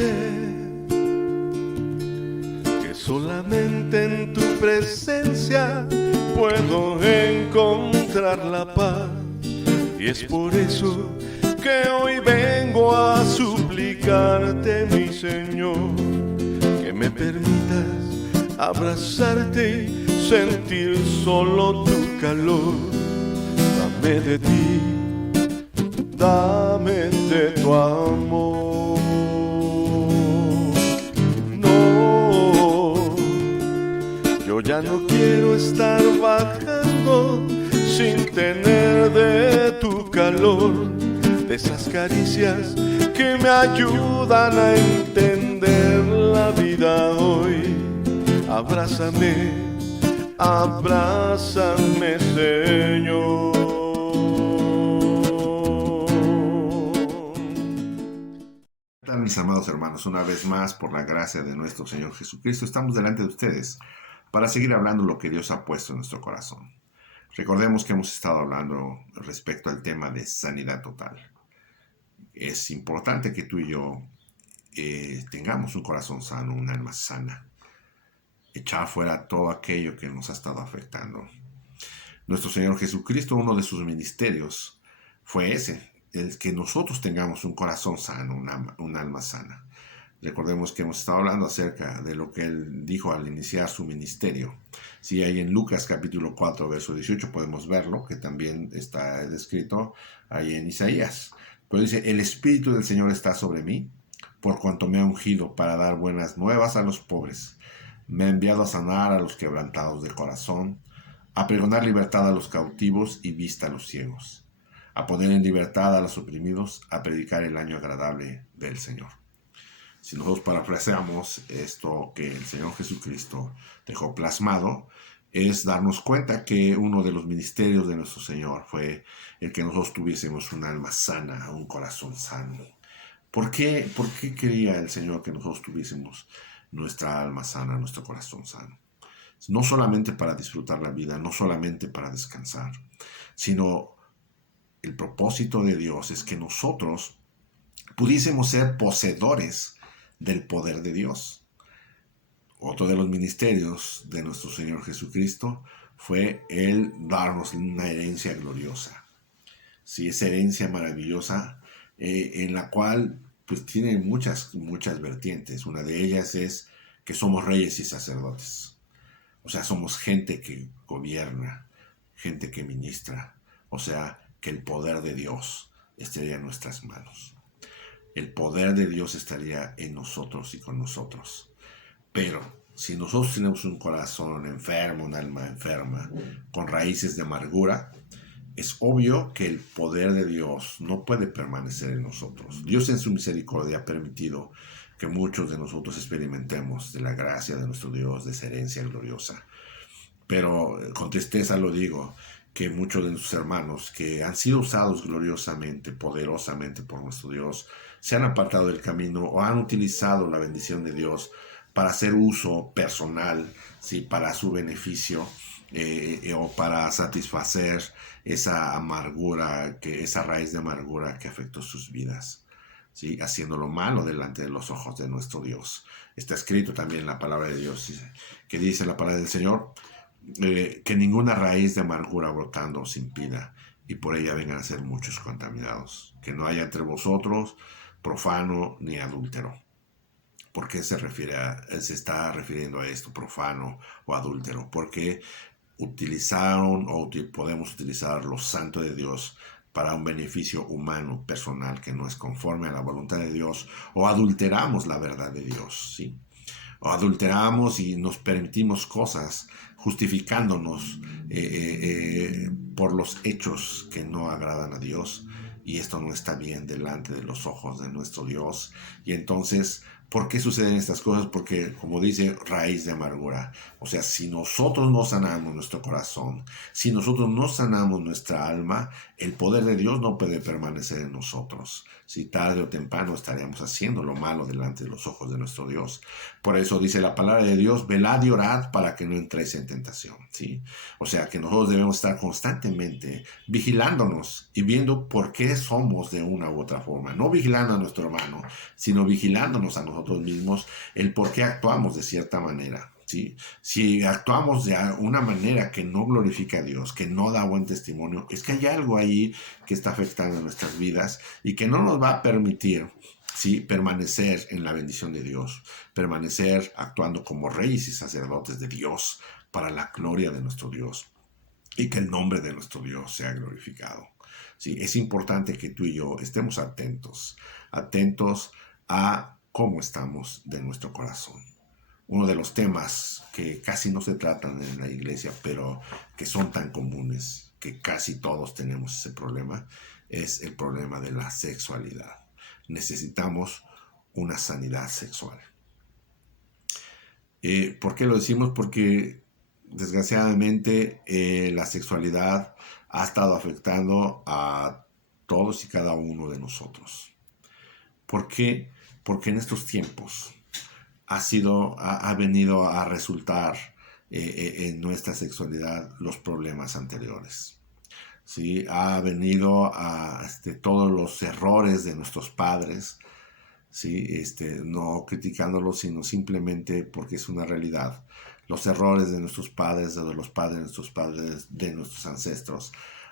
sé que solamente en tu presencia puedo encontrar la paz. Y es por eso que hoy vengo a suplicarte, mi Señor, que me permitas abrazarte y sentir solo tu calor. Dame de ti, dame de tu amor. No, yo ya no quiero estar bajando sin tener de tu calor, de esas caricias que me ayudan a entender la vida hoy. Abrázame, abrázame, Señor. ¿Qué tal, mis amados hermanos? Una vez más, por la gracia de nuestro Señor Jesucristo, estamos delante de ustedes para seguir hablando lo que Dios ha puesto en nuestro corazón. Recordemos que hemos estado hablando respecto al tema de sanidad total. Es importante que tú y yo tengamos un corazón sano, un alma sana. Echar fuera todo aquello que nos ha estado afectando. Nuestro Señor Jesucristo, uno de sus ministerios fue ese, el que nosotros tengamos un corazón sano, un alma sana. Recordemos que hemos estado hablando acerca de lo que Él dijo al iniciar su ministerio. Si hay en Lucas capítulo 4, verso 18, podemos verlo, que también está descrito ahí en Isaías. Pero dice, el Espíritu del Señor está sobre mí, por cuanto me ha ungido para dar buenas nuevas a los pobres. Me ha enviado a sanar a los quebrantados de corazón, a pregonar libertad a los cautivos y vista a los ciegos, a poner en libertad a los oprimidos, a predicar el año agradable del Señor. Si nosotros parafraseamos esto que el Señor Jesucristo dejó plasmado, es darnos cuenta que uno de los ministerios de nuestro Señor fue el que nosotros tuviésemos un alma sana, un corazón sano. ¿Por qué quería el Señor que nosotros tuviésemos nuestra alma sana, nuestro corazón sano? No solamente para disfrutar la vida, no solamente para descansar, sino el propósito de Dios es que nosotros pudiésemos ser poseedores del poder de Dios. Otro de los ministerios de nuestro Señor Jesucristo fue el darnos una herencia gloriosa. Sí, esa herencia maravillosa en la cual pues tiene muchas vertientes. Una de ellas es que somos reyes y sacerdotes. O sea, somos gente que gobierna, gente que ministra. O sea, que el poder de Dios estaría en nuestras manos. El poder de Dios estaría en nosotros y con nosotros. Pero si nosotros tenemos un corazón enfermo, un alma enferma, con raíces de amargura, es obvio que el poder de Dios no puede permanecer en nosotros. Dios en su misericordia ha permitido que muchos de nosotros experimentemos de la gracia de nuestro Dios, de esa herencia gloriosa. Pero con tristeza lo digo, que muchos de nuestros hermanos que han sido usados gloriosamente, poderosamente por nuestro Dios, se han apartado del camino o han utilizado la bendición de Dios para hacer uso personal, ¿sí? Para su beneficio o para satisfacer esa amargura, esa raíz de amargura que afectó sus vidas, ¿sí? Haciendo lo malo delante de los ojos de nuestro Dios. Está escrito también en la palabra de Dios, que dice la palabra del Señor, que ninguna raíz de amargura brotando os impida, y por ella vengan a ser muchos contaminados. Que no haya entre vosotros profano ni adúltero. ¿Por qué se está refiriendo a esto, profano o adúltero? Porque utilizaron o podemos utilizar lo santo de Dios para un beneficio humano, personal, que no es conforme a la voluntad de Dios, o adulteramos la verdad de Dios, ¿sí? O adulteramos y nos permitimos cosas justificándonos por los hechos que no agradan a Dios, y esto no está bien delante de los ojos de nuestro Dios, y entonces ¿Por qué suceden estas cosas? Porque, como dice, raíz de amargura. O sea, si nosotros no sanamos nuestro corazón, si nosotros no sanamos nuestra alma, el poder de Dios no puede permanecer en nosotros. Si tarde o temprano estaríamos haciendo lo malo delante de los ojos de nuestro Dios. Por eso dice la palabra de Dios, velad y orad para que no entréis en tentación, ¿sí? O sea, que nosotros debemos estar constantemente vigilándonos y viendo por qué somos de una u otra forma. No vigilando a nuestro hermano, sino vigilándonos a nosotros mismos, el por qué actuamos de cierta manera, ¿sí? Si actuamos de una manera que no glorifica a Dios, que no da buen testimonio, es que hay algo ahí que está afectando nuestras vidas y que no nos va a permitir, ¿sí?, permanecer en la bendición de Dios, permanecer actuando como reyes y sacerdotes de Dios para la gloria de nuestro Dios y que el nombre de nuestro Dios sea glorificado. Sí, es importante que tú y yo estemos atentos a cómo estamos de nuestro corazón. Uno de los temas que casi no se tratan en la iglesia, pero que son tan comunes, que casi todos tenemos ese problema, es el problema de la sexualidad. Necesitamos una sanidad sexual. ¿Por qué lo decimos? Porque desgraciadamente la sexualidad ha estado afectando a todos y cada uno de nosotros. ¿Por qué? Porque en estos tiempos ha venido a resultar en nuestra sexualidad los problemas anteriores. ¿Sí? Ha venido a todos los errores de nuestros padres, ¿sí? No criticándolos, sino simplemente porque es una realidad. Los errores de nuestros padres, de los padres de nuestros padres, de nuestros ancestros,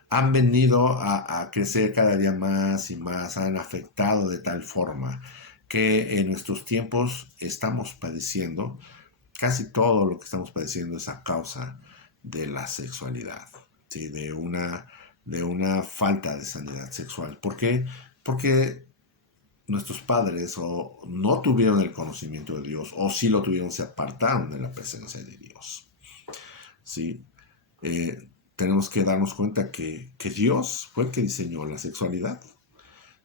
han venido a crecer cada día más y más, han afectado de tal forma que en nuestros tiempos estamos padeciendo, casi todo lo que estamos padeciendo es a causa de la sexualidad, ¿sí? de una falta de sanidad sexual. ¿Por qué? Porque nuestros padres o no tuvieron el conocimiento de Dios, o si lo tuvieron, se apartaron de la presencia de Dios. ¿Sí? Tenemos que darnos cuenta que Dios fue el que diseñó la sexualidad.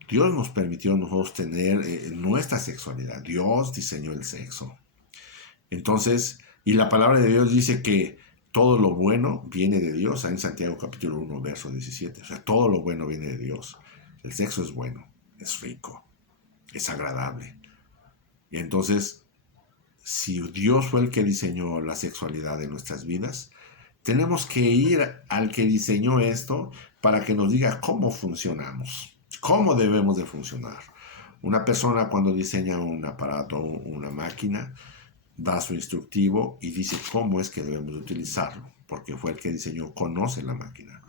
Dios nos permitió a nosotros tener nuestra sexualidad. Dios diseñó el sexo. Entonces, y la palabra de Dios dice que todo lo bueno viene de Dios, en Santiago capítulo 1, verso 17. O sea, todo lo bueno viene de Dios. El sexo es bueno, es rico, es agradable. Y entonces, si Dios fue el que diseñó la sexualidad de nuestras vidas, tenemos que ir al que diseñó esto para que nos diga cómo funcionamos, cómo debemos de funcionar. Una persona cuando diseña un aparato, una máquina, da su instructivo y dice cómo es que debemos de utilizarlo, porque fue el que diseñó, conoce la máquina.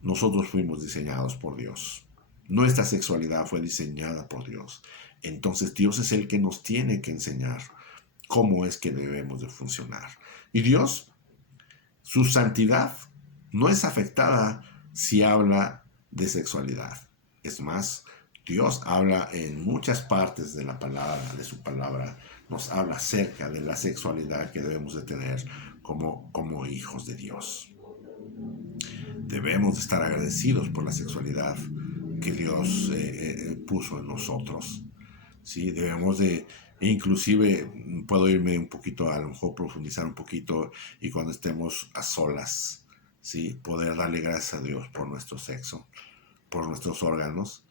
Nosotros fuimos diseñados por Dios. Nuestra sexualidad fue diseñada por Dios. Entonces Dios es el que nos tiene que enseñar cómo es que debemos de funcionar. Y Dios, su santidad no es afectada si habla de sexualidad. Es más, Dios habla en muchas partes de la palabra, de su palabra, nos habla acerca de la sexualidad que debemos de tener como hijos de Dios. Debemos de estar agradecidos por la sexualidad que Dios puso en nosotros. ¿Sí? Debemos de, inclusive, puedo irme un poquito, a lo mejor profundizar un poquito, y cuando estemos a solas, ¿sí?, poder darle gracias a Dios por nuestro sexo, por nuestros órganos,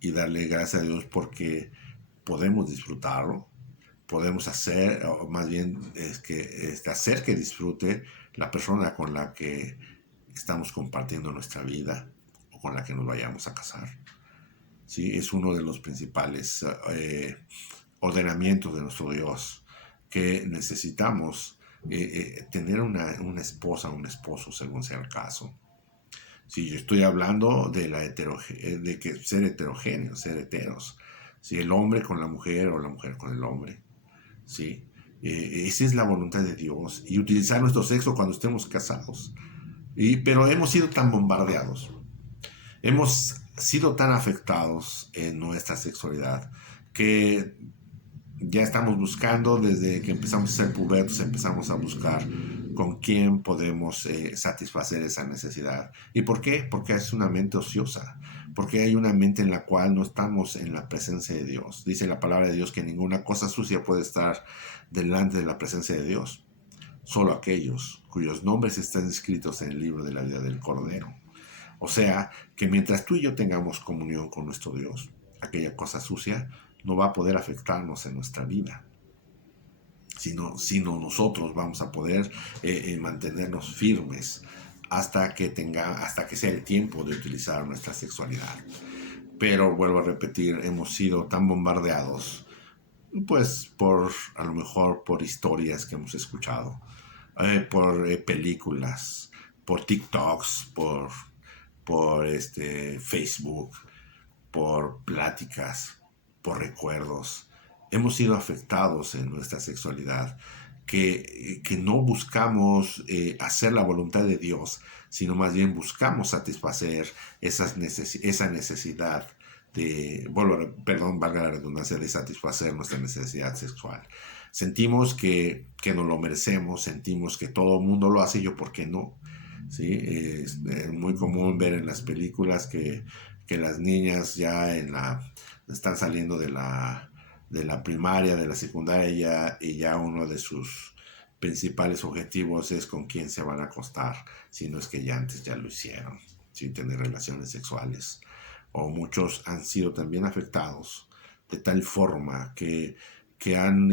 y darle gracias a Dios porque podemos disfrutarlo, podemos hacer, o más bien hacer que disfrute la persona con la que estamos compartiendo nuestra vida o con la que nos vayamos a casar. ¿Sí? Es uno de los principales ordenamientos de nuestro Dios, que necesitamos tener una esposa, un esposo, según sea el caso. Si yo estoy hablando de que ser heterogéneo, ser heteros, ¿sí?, el hombre con la mujer o la mujer con el hombre, ¿sí? Esa es la voluntad de Dios, y utilizar nuestro sexo cuando estemos casados. Pero hemos sido tan bombardeados, hemos sido tan afectados en nuestra sexualidad, que ya estamos buscando, desde que empezamos a ser pubertos, empezamos a buscar con quién podemos satisfacer esa necesidad. ¿Y por qué? Porque es una mente ociosa, porque hay una mente en la cual no estamos en la presencia de Dios. Dice la palabra de Dios que ninguna cosa sucia puede estar delante de la presencia de Dios, solo aquellos cuyos nombres están escritos en el libro de la vida del Cordero. O sea, que mientras tú y yo tengamos comunión con nuestro Dios, aquella cosa sucia no va a poder afectarnos en nuestra vida. Sino nosotros vamos a poder mantenernos firmes hasta que sea el tiempo de utilizar nuestra sexualidad. Pero vuelvo a repetir, hemos sido tan bombardeados, pues a lo mejor por historias que hemos escuchado, por películas, por TikToks, por Facebook, por pláticas, por recuerdos. Hemos sido afectados en nuestra sexualidad, que no buscamos hacer la voluntad de Dios, sino más bien buscamos satisfacer esa necesidad valga la redundancia, de satisfacer nuestra necesidad sexual. Sentimos que nos lo merecemos, sentimos que todo el mundo lo hace, yo ¿por qué no? ¿Sí? Es muy común ver en las películas que las niñas ya están saliendo de la primaria, de la secundaria, y ya uno de sus principales objetivos es con quién se van a acostar, si no es que ya antes ya lo hicieron, sin tener relaciones sexuales. O muchos han sido también afectados de tal forma que han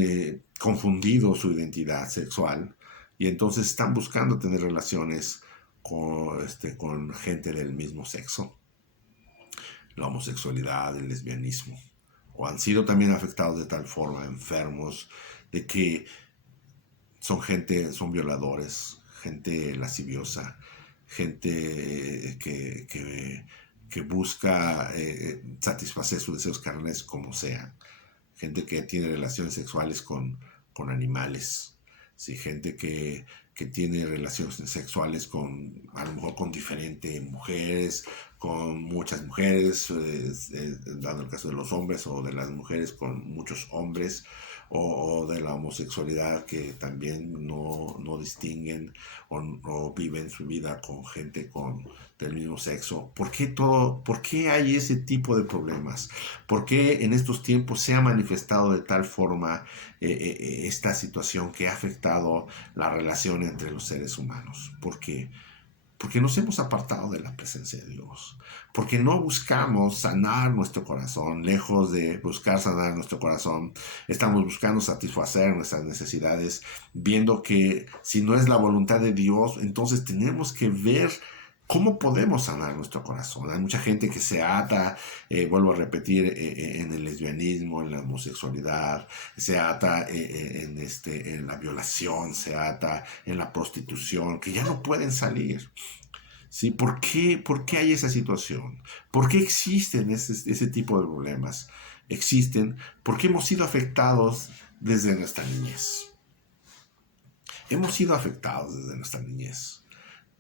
confundido su identidad sexual y entonces están buscando tener relaciones con gente del mismo sexo. La homosexualidad, el lesbianismo. O han sido también afectados de tal forma, enfermos, de que son violadores, gente lasciviosa, gente que busca satisfacer sus deseos carnales como sea, gente que tiene relaciones sexuales con animales, ¿sí? Gente que tiene relaciones sexuales a lo mejor con diferentes mujeres, con muchas mujeres, dado el caso de los hombres, o de las mujeres con muchos hombres, o de la homosexualidad, que también no distinguen o viven su vida con gente del mismo sexo. ¿Por qué hay ese tipo de problemas? ¿Por qué en estos tiempos se ha manifestado de tal forma esta situación que ha afectado la relación entre los seres humanos? ¿Por qué? Porque nos hemos apartado de la presencia de Dios, porque no buscamos sanar nuestro corazón. Lejos de buscar sanar nuestro corazón, estamos buscando satisfacer nuestras necesidades, viendo que si no es la voluntad de Dios, entonces tenemos que ver cómo podemos sanar nuestro corazón. Hay mucha gente que se ata, vuelvo a repetir, en el lesbianismo, en la homosexualidad, se ata en la violación, se ata en la prostitución, que ya no pueden salir. ¿Sí? ¿Por qué hay esa situación? ¿Por qué existen ese tipo de problemas? Existen porque hemos sido afectados desde nuestra niñez. Hemos sido afectados desde nuestra niñez.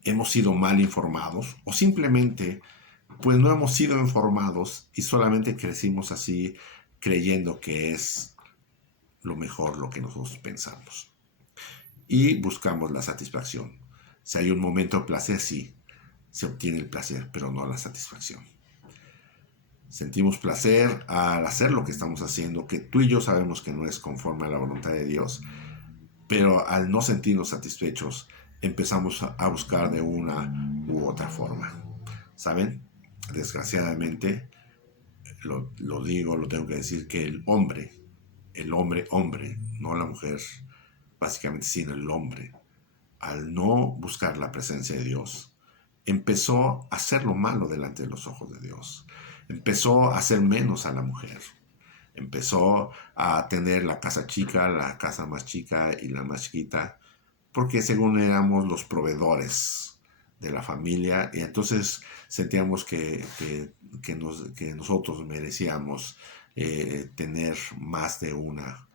Hemos sido mal informados, o simplemente pues no hemos sido informados y solamente crecimos así, creyendo que es lo mejor lo que nosotros pensamos. Y buscamos la satisfacción. Si hay un momento de placer, sí, se obtiene el placer, pero no la satisfacción. Sentimos placer al hacer lo que estamos haciendo, que tú y yo sabemos que no es conforme a la voluntad de Dios, pero al no sentirnos satisfechos, empezamos a buscar de una u otra forma. ¿Saben? Desgraciadamente, lo tengo que decir, que el hombre, no la mujer, básicamente sino el hombre, al no buscar la presencia de Dios, empezó a hacer lo malo delante de los ojos de Dios. Empezó a hacer menos a la mujer. Empezó a tener la casa chica, la casa más chica y la más chiquita, porque según éramos los proveedores de la familia, y entonces sentíamos que nosotros merecíamos tener más de una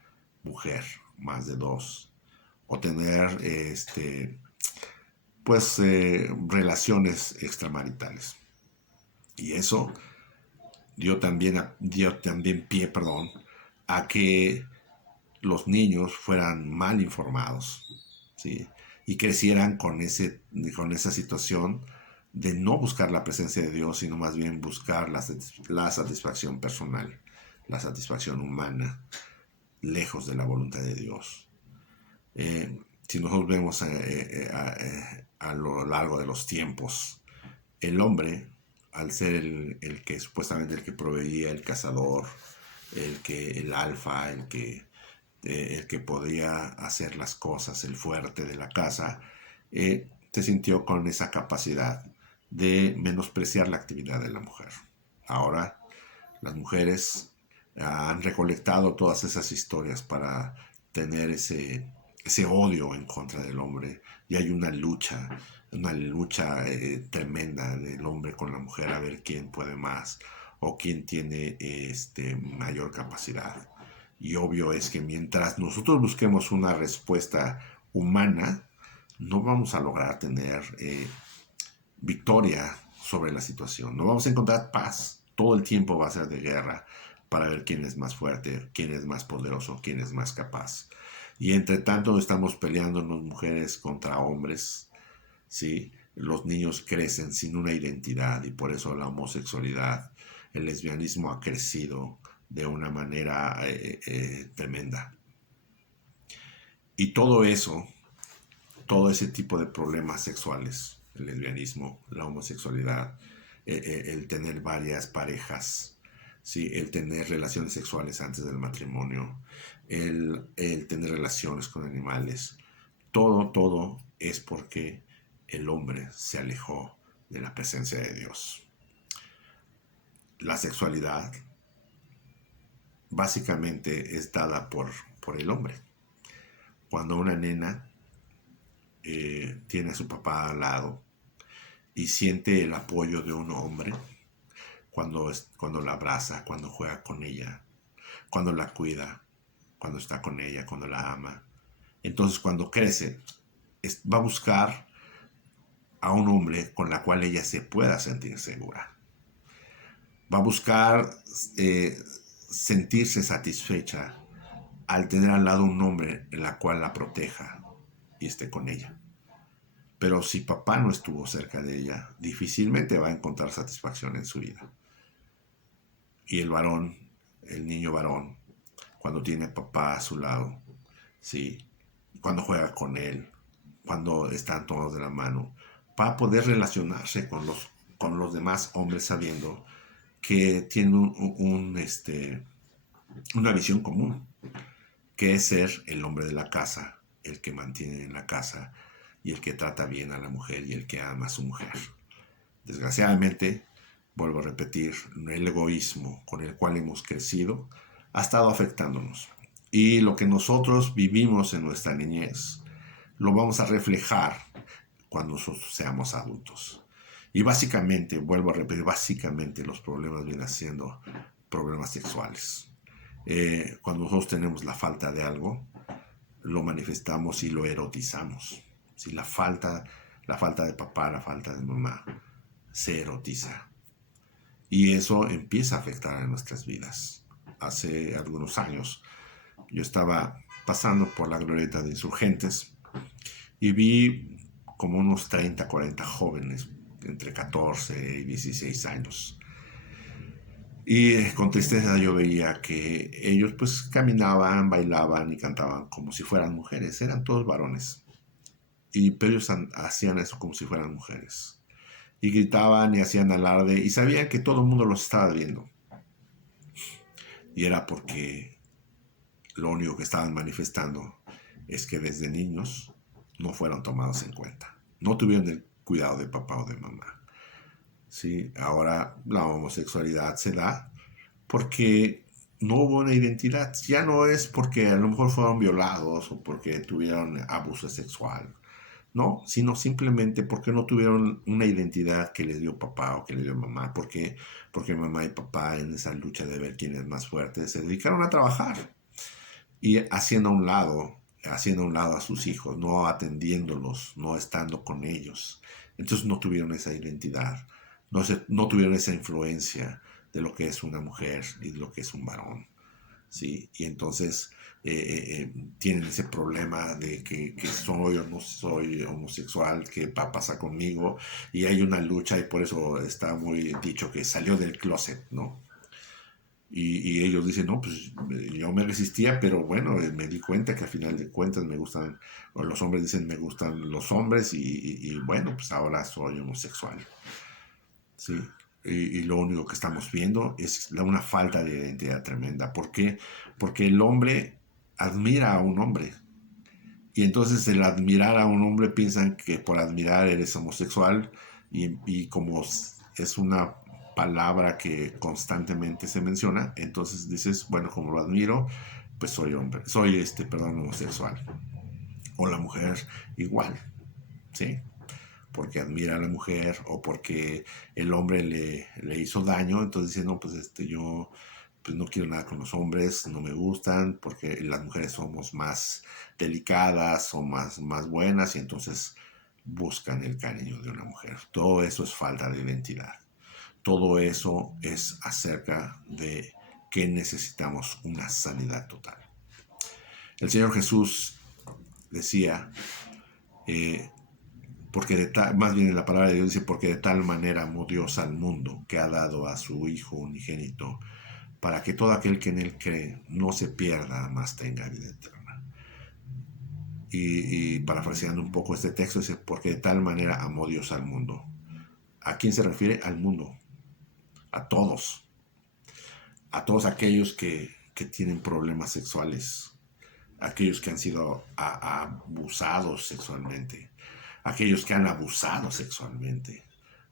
mujer, más de dos, o tener relaciones extramaritales. Y eso dio también pie a que los niños fueran mal informados, ¿sí? y crecieran con esa situación de no buscar la presencia de Dios, sino más bien buscar la satisfacción personal, la satisfacción humana, lejos de la voluntad de Dios. Si nosotros vemos a lo largo de los tiempos, el hombre, al ser el que supuestamente el que proveía, el cazador, el alfa, el que podía hacer las cosas, el fuerte de la casa, se sintió con esa capacidad de menospreciar la actividad de la mujer. Ahora las mujeres han recolectado todas esas historias para tener ese odio en contra del hombre, y hay una lucha tremenda del hombre con la mujer a ver quién puede más o quién tiene mayor capacidad. Y obvio es que mientras nosotros busquemos una respuesta humana, no vamos a lograr tener victoria sobre la situación. No vamos a encontrar paz. Todo el tiempo va a ser de guerra para ver quién es más fuerte, quién es más poderoso, quién es más capaz. Y entre tanto estamos peleándonos mujeres contra hombres, ¿sí? Los niños crecen sin una identidad, y por eso la homosexualidad, el lesbianismo ha crecido de una manera tremenda. Y todo eso, todo ese tipo de problemas sexuales, el lesbianismo, la homosexualidad, el tener varias parejas, ¿sí? El tener relaciones sexuales antes del matrimonio, el tener relaciones con animales, todo es porque el hombre se alejó de la presencia de Dios. La sexualidad básicamente es dada por el hombre. Cuando una nena tiene a su papá al lado y siente el apoyo de un hombre, cuando la abraza, cuando juega con ella, cuando la cuida, cuando está con ella, cuando la ama, entonces cuando crece va a buscar a un hombre con la cual ella se pueda sentir segura. Va a buscar sentirse satisfecha al tener al lado un hombre en la cual la proteja y esté con ella. Pero si papá no estuvo cerca de ella, difícilmente va a encontrar satisfacción en su vida. Y el varón, el niño varón, cuando tiene papá a su lado, ¿sí? Cuando juega con él, cuando están todos de la mano, va a poder relacionarse con los demás hombres sabiendo que tienen una visión común, que es ser el hombre de la casa, el que mantiene en la casa y el que trata bien a la mujer y el que ama a su mujer. Desgraciadamente, vuelvo a repetir, el egoísmo con el cual hemos crecido ha estado afectándonos. Y lo que nosotros vivimos en nuestra niñez lo vamos a reflejar cuando nosotros seamos adultos. Y básicamente, vuelvo a repetir, básicamente los problemas vienen siendo problemas sexuales. Cuando nosotros tenemos la falta de algo, lo manifestamos y lo erotizamos. Si la falta de papá, la falta de mamá, se erotiza. Y eso empieza a afectar a nuestras vidas. Hace algunos años yo estaba pasando por la glorieta de Insurgentes y vi como unos 30, 40 jóvenes entre 14 y 16 años. Y con tristeza yo veía que ellos pues caminaban, bailaban y cantaban como si fueran mujeres. Eran todos varones. Pero ellos hacían eso como si fueran mujeres. Y gritaban y hacían alarde y sabían que todo el mundo los estaba viendo. Y era porque lo único que estaban manifestando es que desde niños no fueron tomados en cuenta. No tuvieron el cuidado de papá o de mamá. ¿Sí? Ahora la homosexualidad se da porque no hubo una identidad. Ya no es porque a lo mejor fueron violados o porque tuvieron abuso sexual. No, sino simplemente porque no tuvieron una identidad que les dio papá o que les dio mamá. Porque mamá y papá en esa lucha de ver quién es más fuerte se dedicaron a trabajar y haciendo a un lado a sus hijos, no atendiéndolos, no estando con ellos. Entonces no tuvieron esa identidad, no tuvieron esa influencia de lo que es una mujer y de lo que es un varón. ¿sí? Y entonces tienen ese problema de que soy o no soy homosexual, qué va a pasar conmigo, y hay una lucha y por eso está muy dicho que salió del closet, ¿no? Y ellos dicen, no, pues yo me resistía, pero bueno, me di cuenta que al final de cuentas me gustan, o los hombres dicen me gustan los hombres y bueno, pues ahora soy homosexual, ¿sí? Y lo único que estamos viendo es una falta de identidad tremenda. ¿Por qué? Porque el hombre admira a un hombre. Y entonces el admirar a un hombre piensan que por admirar eres homosexual y como es una palabra que constantemente se menciona, entonces dices, bueno, como lo admiro, pues soy hombre, soy perdón, homosexual. O la mujer igual, ¿sí? Porque admira a la mujer o porque el hombre le hizo daño, entonces dice, no, pues yo pues no quiero nada con los hombres, no me gustan, porque las mujeres somos más delicadas o más buenas y entonces buscan el cariño de una mujer. Todo eso es falta de identidad. Todo eso es acerca de que necesitamos una sanidad total. El Señor Jesús decía, porque más bien en la palabra de Dios dice, porque de tal manera amó Dios al mundo que ha dado a su Hijo unigénito, para que todo aquel que en él cree no se pierda, mas tenga vida eterna. Y parafraseando un poco este texto, dice, porque de tal manera amó Dios al mundo. ¿A quién se refiere? Al mundo. A todos. A todos aquellos que tienen problemas sexuales. Aquellos que han sido abusados sexualmente. Aquellos que han abusado sexualmente.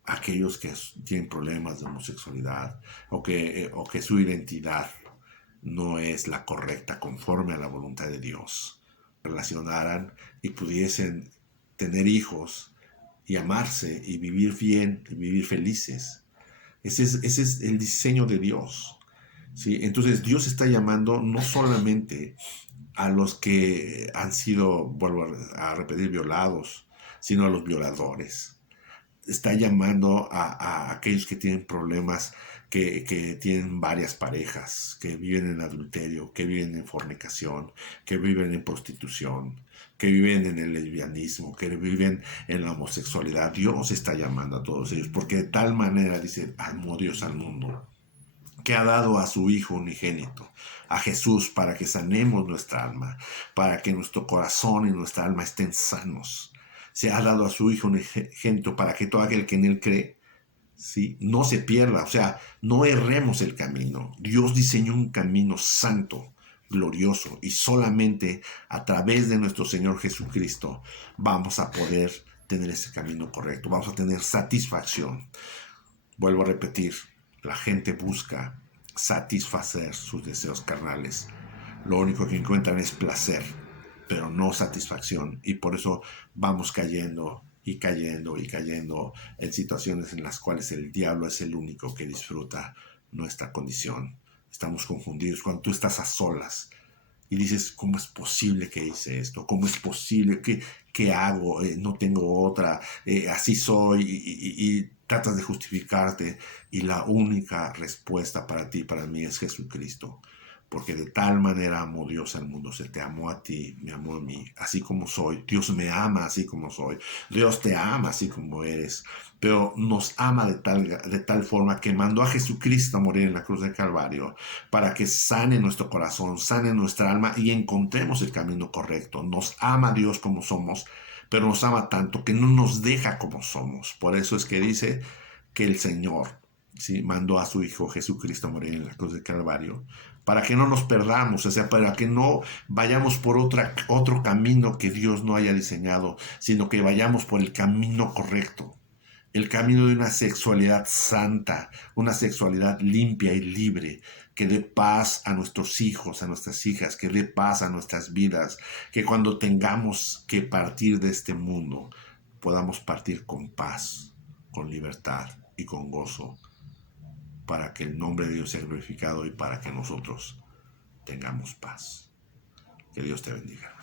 Aquellos que tienen problemas de homosexualidad o que su identidad no es la correcta conforme a la voluntad de Dios, relacionaran y pudiesen tener hijos y amarse y vivir bien y vivir felices. Ese es el diseño de Dios, ¿sí? Entonces Dios está llamando no solamente a los que han sido, vuelvo a repetir, violados, sino a los violadores. Está llamando a aquellos que tienen problemas, que tienen varias parejas, que viven en adulterio, que viven en fornicación, que viven en prostitución, que viven en el lesbianismo, que viven en la homosexualidad. Dios está llamando a todos ellos, porque de tal manera, dice, amó Dios al mundo, que ha dado a su Hijo unigénito, a Jesús, para que sanemos nuestra alma, para que nuestro corazón y nuestra alma estén sanos. Se ha dado a su Hijo unigénito para que todo aquel que en él cree, ¿sí?, no se pierda, o sea, no erremos el camino. Dios diseñó un camino santo, glorioso, y solamente a través de nuestro Señor Jesucristo vamos a poder tener ese camino correcto, vamos a tener satisfacción. Vuelvo a repetir, la gente busca satisfacer sus deseos carnales. Lo único que encuentran es placer, pero no satisfacción. Y por eso vamos cayendo y cayendo y cayendo en situaciones en las cuales el diablo es el único que disfruta nuestra condición. Estamos confundidos cuando tú estás a solas y dices, ¿cómo es posible que hice esto? ¿Cómo es posible? ¿Qué hago? No tengo otra. Así soy. Y tratas de justificarte. Y la única respuesta para ti, para mí, es Jesucristo. Porque de tal manera amó Dios al mundo, se te amó a ti, me amó a mí, así como soy. Dios me ama así como soy. Dios te ama así como eres. Pero nos ama de tal forma que mandó a Jesucristo a morir en la cruz del Calvario para que sane nuestro corazón, sane nuestra alma y encontremos el camino correcto. Nos ama Dios como somos, pero nos ama tanto que no nos deja como somos. Por eso es que dice que el Señor, ¿sí?, mandó a su Hijo Jesucristo a morir en la cruz del Calvario para que no nos perdamos, o sea, para que no vayamos por otro camino que Dios no haya diseñado, sino que vayamos por el camino correcto, el camino de una sexualidad santa, una sexualidad limpia y libre, que dé paz a nuestros hijos, a nuestras hijas, que dé paz a nuestras vidas, que cuando tengamos que partir de este mundo, podamos partir con paz, con libertad y con gozo, para que el nombre de Dios sea glorificado y para que nosotros tengamos paz. Que Dios te bendiga.